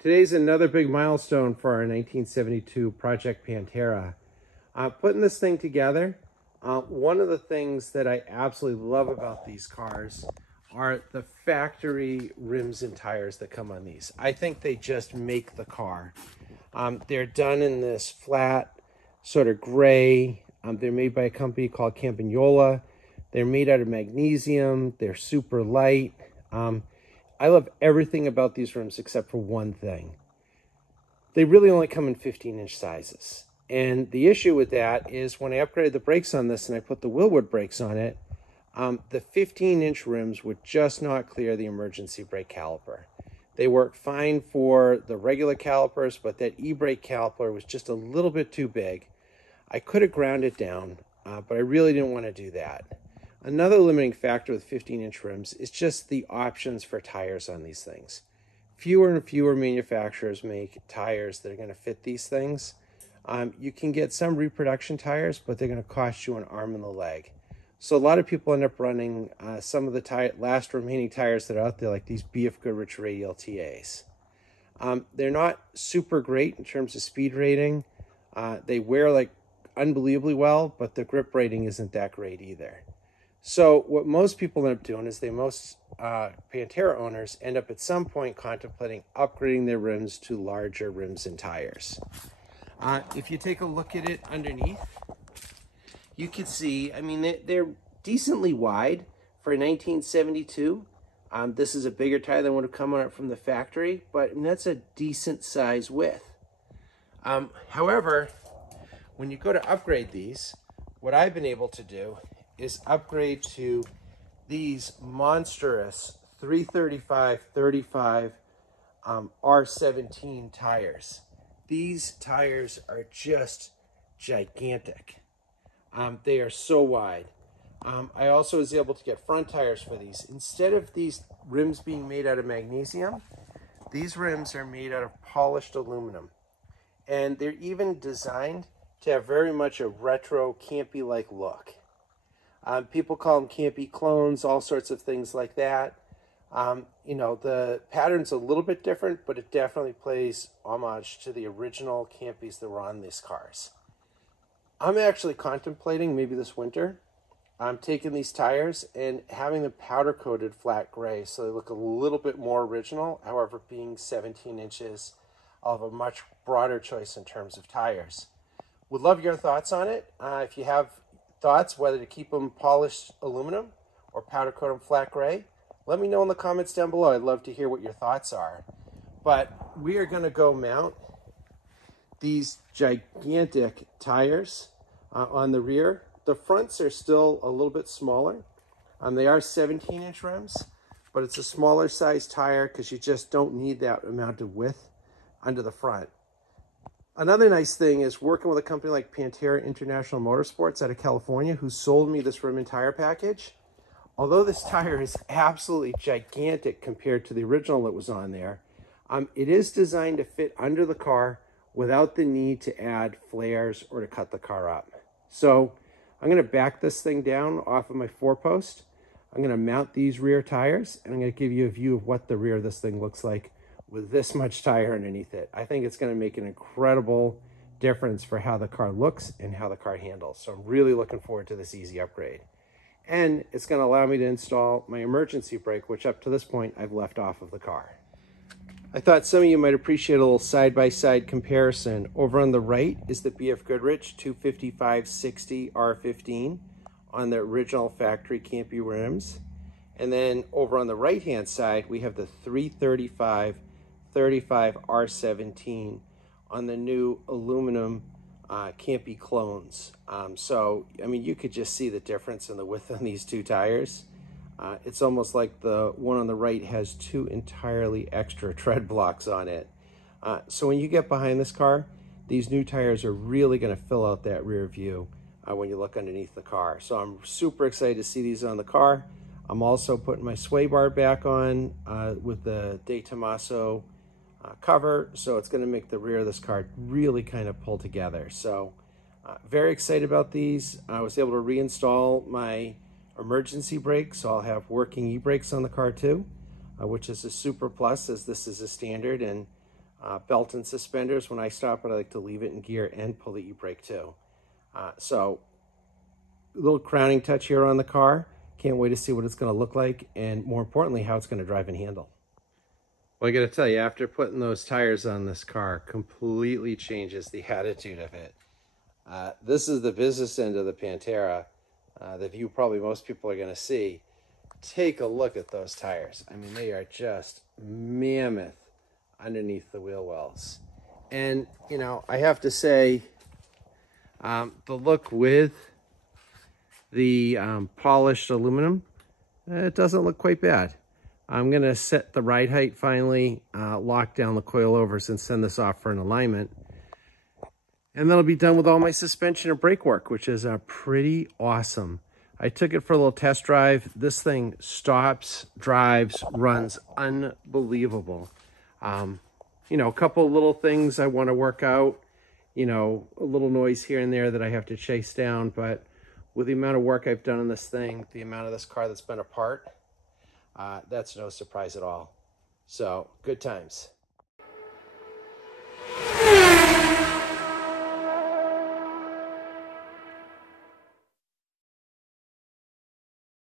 Today's another big milestone for our 1972 Project Pantera. Putting this thing together, one of the things that I absolutely love about these cars are the factory rims and tires that come on these. I think they just make the car. They're done in this flat, sort of gray. They're made by a company called Campagnola. They're made out of magnesium. They're super light. I love everything about these rims except for one thing. They really only come in 15-inch sizes. And the issue with that is when I upgraded the brakes on this and I put the Wilwood brakes on it, the 15-inch rims would just not clear the emergency brake caliper. They work fine for the regular calipers, but that e-brake caliper was just a little bit too big. I could have ground it down, but I really didn't want to do that. Another limiting factor with 15-inch rims is just the options for tires on these things. Fewer and fewer manufacturers make tires that are going to fit these things. You can get some reproduction tires, but they're going to cost you an arm and a leg. So a lot of people end up running some of the last remaining tires that are out there, like these BF Goodrich Radial TAs. They're not super great in terms of speed rating. They wear like unbelievably well, but the grip rating isn't that great either. So what most people end up doing is most Pantera owners end up at some point contemplating upgrading their rims to larger rims and tires. If you take a look at it underneath, you can see, I mean, they're decently wide for 1972. This is a bigger tire than would have come on it from the factory, but that's a decent size width. However, when you go to upgrade these, what I've been able to do is upgrade to these monstrous 335/35 R17 tires. These tires are just gigantic. They are so wide. I also was able to get front tires for these. Instead of these rims being made out of magnesium, these rims are made out of polished aluminum. And they're even designed to have very much a retro, campy-like look. People call them campy clones, all sorts of things like that. You know, the pattern's a little bit different, but it definitely plays homage to the original campies that were on these cars. I'm actually contemplating, maybe this winter, taking these tires and having them powder-coated flat gray so they look a little bit more original. However, being 17 inches, I'll have a much broader choice in terms of tires. Would love your thoughts on it. If you have thoughts whether to keep them polished aluminum or powder coat them flat gray, let me know in the comments down below. I'd love to hear what your thoughts are. But we are going to go mount these gigantic tires on the rear. The fronts are still a little bit smaller. They are 17-inch rims, but it's a smaller size tire because you just don't need that amount of width under the front. Another nice thing is working with a company like Pantera International Motorsports out of California, who sold me this rim and tire package. Although this tire is absolutely gigantic compared to the original that was on there, it is designed to fit under the car without the need to add flares or to cut the car up. So I'm going to back this thing down off of my 4-post. I'm going to mount these rear tires, and I'm going to give you a view of what the rear of this thing looks like with this much tire underneath it. I think it's going to make an incredible difference for how the car looks and how the car handles. So I'm really looking forward to this easy upgrade. And it's going to allow me to install my emergency brake, which up to this point I've left off of the car. I thought some of you might appreciate a little side-by-side comparison. Over on the right is the BF Goodrich 255/60 R15 on the original factory campy rims. And then over on the right-hand side, we have the 335/35 R17 on the new aluminum campy clones. So, I mean, you could just see the difference in the width on these two tires. It's almost like the one on the right has two entirely extra tread blocks on it. So when you get behind this car, these new tires are really going to fill out that rear view when you look underneath the car. So I'm super excited to see these on the car. I'm also putting my sway bar back on with the DeTomaso cover, so it's going to make the rear of this car really kind of pull together. So very excited about these. I was able to reinstall my emergency brake, so I'll have working e-brakes on the car too, which is a super plus, as this is a standard, and belt and suspenders. When I stop it, I like to leave it in gear and pull the e-brake too. So a little crowning touch here on the car. Can't wait to see what it's going to look like, and more importantly, how it's going to drive and handle. Well, I got to tell you, after putting those tires on this car, completely changes the attitude of it. This is the business end of the Pantera, the view probably most people are going to see. Take a look at those tires. I mean, they are just mammoth underneath the wheel wells. And, you know, I have to say, the look with the polished aluminum, it doesn't look quite bad. I'm going to set the ride height finally, lock down the coilovers, and send this off for an alignment. And that'll be done with all my suspension and brake work, which is pretty awesome. I took it for a little test drive. This thing stops, drives, runs unbelievable. You know, a couple of little things I want to work out. You know, a little noise here and there that I have to chase down. But with the amount of work I've done on this thing, the amount of this car that's been apart, that's no surprise at all. So, good times.